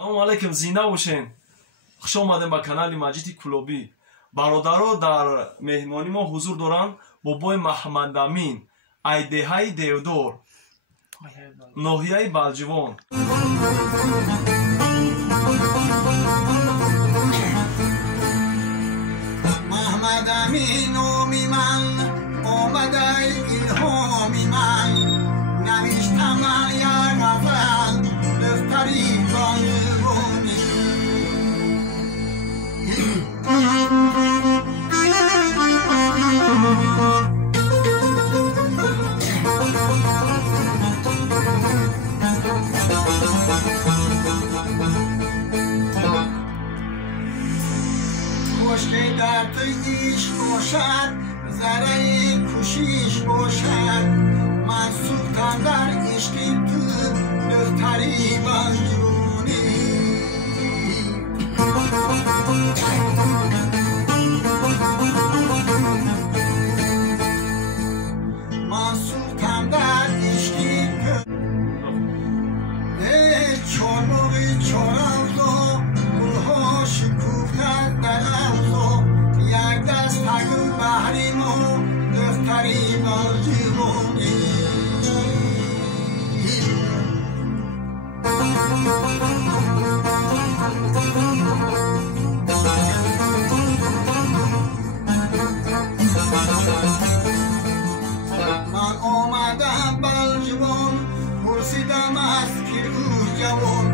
салому алайкум, зинда бошен. хуш омадем ба канали Маҷиди Кулобӣ. бародаро дар меҳмонӣ мо ҳузур доранд бобои Маҳмадамин, айдеҳаи Девдор, ноҳияи Балҷивон. Маҳмадамин номи ман, омадай илҳоми ман, навиштам ман як ғазал, духтари Балҷивонӣ. خشکی در تو عشق باشد، ذره کوشش باشد، من سوختم در عشق تو، دختری بلجونی. من سوختم در عشق تو، چارماغ چارافزا، گلها شکوفته در افزا، یک دست تگو بحری ما، دختری بلجیوانی. من آمدم بلجیوان، پرسیدم از پیروز جوان،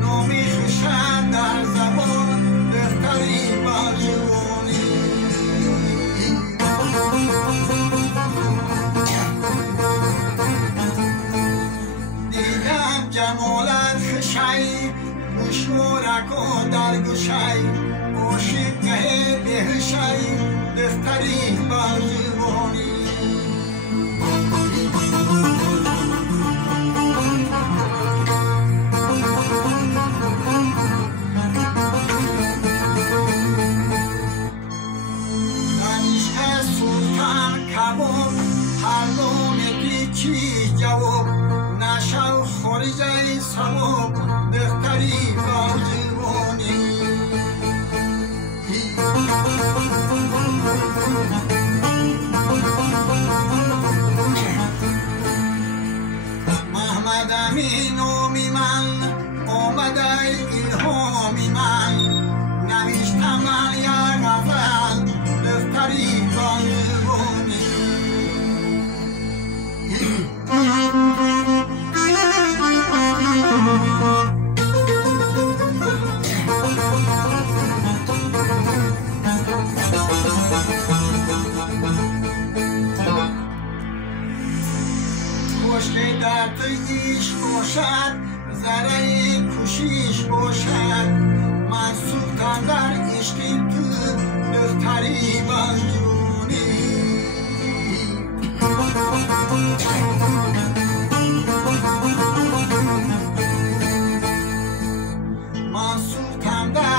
نامی خوشم در زبان، دختری بلجیوانی. دیدم جمالت خوشی، گوشوارکا در گوشی، عاشق گه بهشی، دختری بلجیوانی. هر نامگی چی جواب، نشو خارجه سواب، دختری بلجیوانی. محمدامین نامی من، آمده الهامی من، نوشتم من یک غزل، دختری بلجیوانی. خشکی در تو عشق باشد، ذره کوشش باشد، من سوختم در عشق تو، دختری بلجونی. من سوختم در